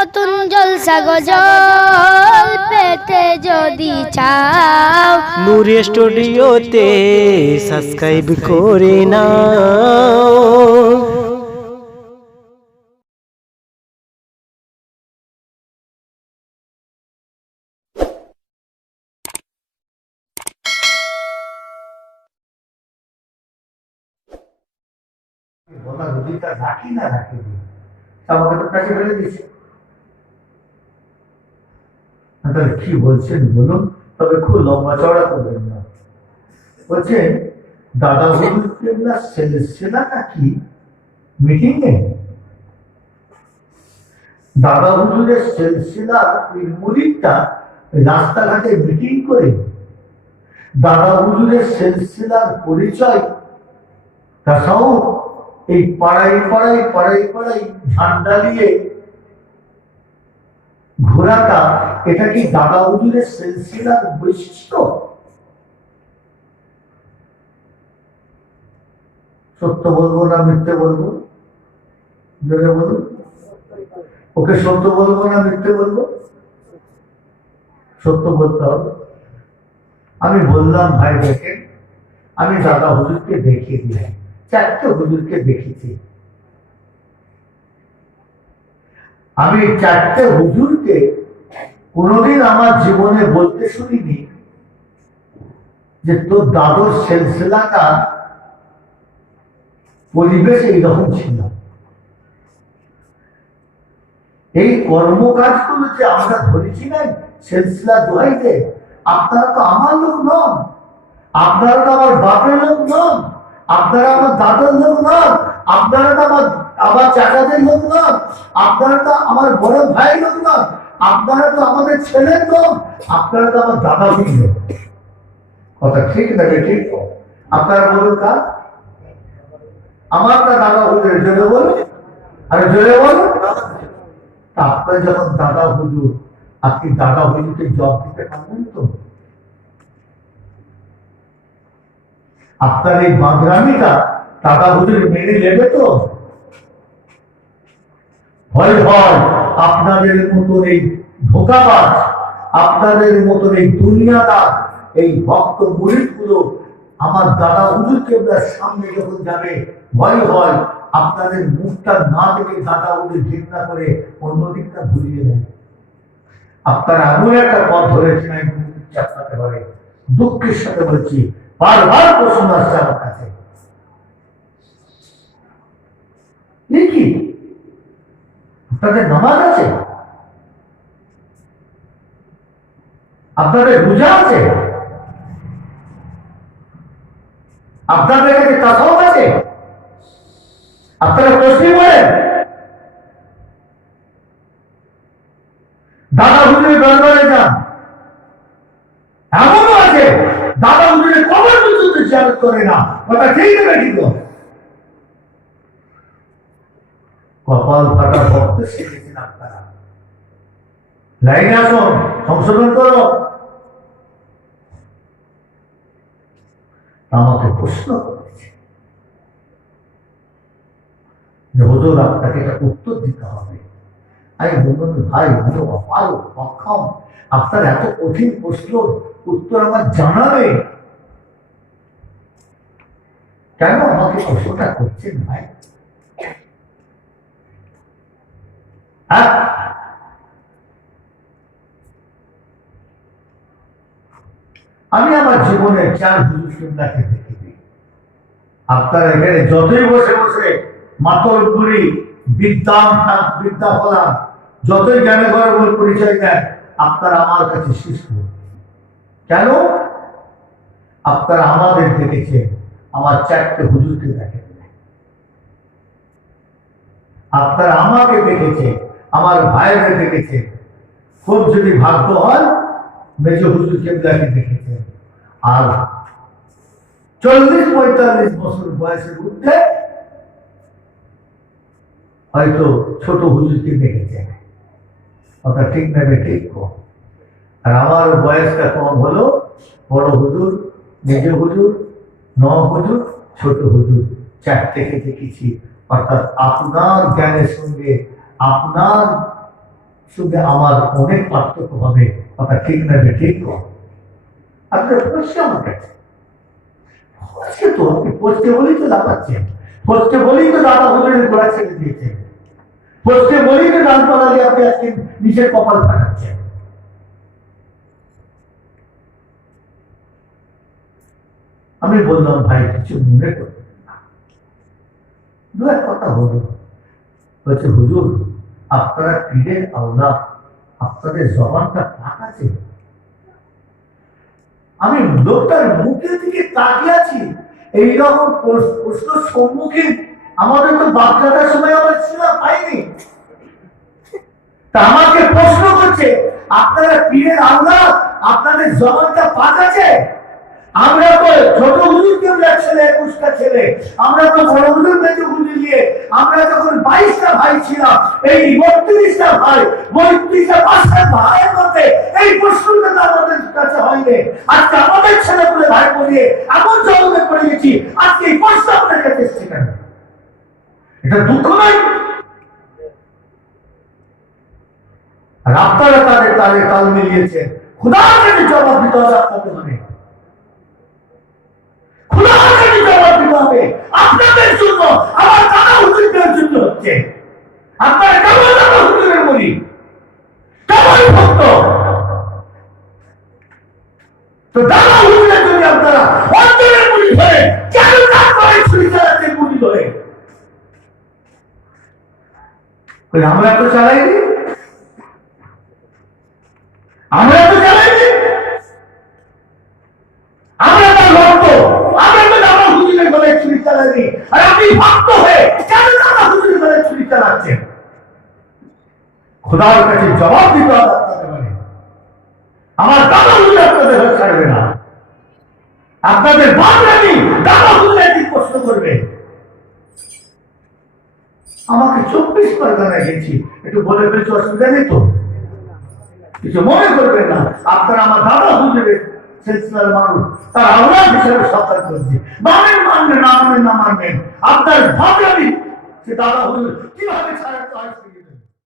নতুন জলসা গজল পেতে যদি চাও। নূরে স্টুডিওতে সাবস্ক্রাইব করে নাও। বলা রুটিটা রাখি না রাখি। আমাকে তো কাছে ফেলে দিয়েছে। তাহলে কি বলছেন বলুন? তবে খুব লম্বা চড়া করবেন না। বলছেন, দাদা হুজুর কেবলা সেলসেলাটা কি মিটিং এ? দাদা হুজুরের সেলসিলার এই মুরিদটা রাস্তাঘাটে মিটিং করে। দাদা হুজুরের সেলসিলার পরিচয়। তাছাড়াও এই পাড়ায় পাড়ায় পাড়ায় পাড়ায় ঝান্ডা নিয়ে ঘোরাটা এটা কি দাদা হুজুরের সিলসিলার বৈশিষ্ট্য? সত্য বলব না মিথ্যে বলব? বলুন। ওকে সত্য বলব না মিথ্যে বলব? সত্য বলতে হবে। আমি বললাম, ভাই দেখেন, আমি দাদা হুজুরকে দেখিয়ে দিলাম। চারটে হুজুরকে দেখেছি। আমি চারটে হুজুরকে কোনোদিন আমার জীবনে বলতে শুনিনি যে তোর দাদর সেলসিলাটা পরিবেশ এইরকম ছিল। এই কর্মকাজগুলো যে আমরা ধরেছি না সেলসিলা দোহাইতে, আপনারা তো আমার লোক নন, আপনারা তো আমার বাপের লোক নন, আপনারা আমার দাদার লোক নন, আপনারা তো আমার আমার চাচাদের লোক নন আপনারা তো আমার বড় ভাই লোক নন আপনারা তো আমাদের ছেলের লোক আপনারা তো আমার দাদা লোক। কথা ঠিক না রে, ঠিক? আপনারা বলুন কার? আমার না দাদা হুজুর জোরে বলুন। আরে জোরে বলুন। তা আপনার যখন দাদা হুজুর আপনি দাদা হুজুরকে জব দিতে পারবেন তো? আপনার এই বাঁধরামিটা দাদা হুজুর মেনে নেবে তো? ভয় ভয়, আপনাদের মতন এই ধোকাবাজ, আপনাদের মতন এই দুনিয়াদার, এই ভক্ত মুরিদগুলো আমার দাদা হুজুরকে সামনে যখন যাবে, ভয় হয় আপনাদের মুখটা না থেকে দাদা হুজুর ঘৃণা করে অন্য দিকটা ভুলিয়ে দেয়। আপনারা এমন একটা পথ ধরেছেন, আমি পারে, দুঃখের সাথে বলছি, বারবার প্রশ্ন আসছে আমার কাছে। কি? আপনাদের নামাজ আছে? আপনাদের রোজা আছে? আপনাদের কাছে তাসাও আছে? আপনারা প্রশ্ন বলেন দাদা হুজুরের দরবারে যান। এমনও আছে, দাদা হুজুরের কবর পর্যন্ত জিয়ারত করে না। কথা ঠিক না ঠিক কপাল ফাটা ভক্ত শিখেছেন আপনারা। লাইনে আসুন, সংশোধন করো। আমাকে প্রশ্ন করেছে হুজুর, আপনাকে এটা উত্তর দিতে হবে। আমি বললাম ভাই আমি অপার অক্ষম। আপনার এত কঠিন প্রশ্ন উত্তর আমার জানা নেই। কেন আমাকে প্রশ্নটা করছেন ভাই? হ্যাঁ? আমি আমার জীবনে চার হুজুর কিবলাকে দেখেছি আপনারা এখানে যতই বসে বসে মাতর গুড়ি বিদ্যান বিদ্যা ফলান, যতই জ্ঞানে গর্ব পরিচয় দেন, আপনারা আমার কাছে শিশু কেন? আপনারা আমাদের দেখেছেন আমার চারটে হুজুরকে দেখেন আপনারা আমাকে দেখেছে আমার ভাইদের দেখেছে। খুব যদি ভাগ্য হয়, মেজ হুজুর কেবলাকে দেখেছেন আর চল্লিশ পঁয়তাল্লিশ বছর বয়সের ঊর্ধ্বে হয়তো ছোট হুজুরকে দেখেছেন কথা ঠিক নেবে ঠিক আর আমার বয়সটা কম হলো, বড় হুজুর, মেজ হুজুর, ন হুজুর, ছোট হুজুর চারটে চারটেকে দেখেছি। অর্থাৎ আপনার জ্ঞানের সঙ্গে আপনার শুধু আমার অনেক পার্থক্য হবে কথা ঠিক নেবে ঠিক কর আপনার প্রশ্ন আমার কাছে। আজকে তো আপনি পোস্টে বলেই তো লাফাচ্ছেন পোস্টে বলেই তো দাদা হুজুরের গোড়া ছেড়ে দিয়েছেন। পোস্টে বলেই তো ডান পালালে আপনি আজকে নিজের কপাল ফাটাচ্ছেন। আমি বললাম, ভাই, কিছু মনে করবেন না। দু এক কথা হলো বলছে, হুজুর আপনারা পীরের আওলা আপনাদের জবানটা পাক আছে আমি লোকটার মুখের দিকে তাকিয়ে আছি। এইরকম প্রশ- প্রশ্ন সম্মুখীন আমাদের তো বাচ্চাটার সময় আমার ছিল পাইনি। তা আমাকে প্রশ্ন করছে, আপনারা পীরের আওলা আপনাদের জবানটা পাক আছে? আমরা তো ছোট হুজুর কেউ ছেলে, একুশটা ছেলে। আমরা তো বড় হুজুর মেজো হুজুর নিয়ে আমরা যখন বাইশটা ভাই ছিলাম, এই বত্রিশটা ভাই, বত্রিশটা, পাঁচটা ভাইয়ের মধ্যে এই প্রশ্নটা তো আমাদের কাছে হয়নি। আজকে আমাদের ছেলে বলে ভাই বলিয়ে, এমন জগতে পড়ে গেছি, আজকে এই প্রশ্ন আপনার কাছে এসছে কেন? এটা দুঃখ নয়? আর আপনারা তাদের তালে তাল মিলিয়েছেন খুদার জবাব দিতে হবে আপনাদের মানে খুদার কাছে জবাব দিতে হবে। আপনাদের জন্য আমার দাদা হুজুরদের জন্য হচ্ছে। আপনারা কেমন দাদা হুজুরের বলি? কেমন ভক্ত? তো দাদা হুজুরের জন্য আপনারা অন্তরের ধরে কেন তারপরে ছুরি আমরা তো চালাইনি আমরা তো চালাইনি আমরা তো ভক্ত আমরা তো দাদা হুজুরের গলায় ছুরি চালাইনি আর আপনি ভক্ত হয়ে কেন দাদা হুজুরের গলায় ছুরি চালাচ্ছেন খোদার কাছে জবাব দিতে মানে। আমার দাদা হুজুর আপনাদের ছাড়বে না, আপনাদের বাপ দাদা হুজুর একদিন প্রশ্ন করবে, আমাকে চব্বিশ পরগনায় গেছি, একটু বলে ফেলছি অসুবিধা নেই তো? কিছু মনে করবেন না। আপনারা আমার দাদা হুজুরের সিলসিলার মানুষ। তার আওলাদ হিসেবে সত্যার করছি মানেন, মানবেন, না মানেন, না মানবেন। আপনার ভাবলামি সে দাদা হুজুর, কীভাবে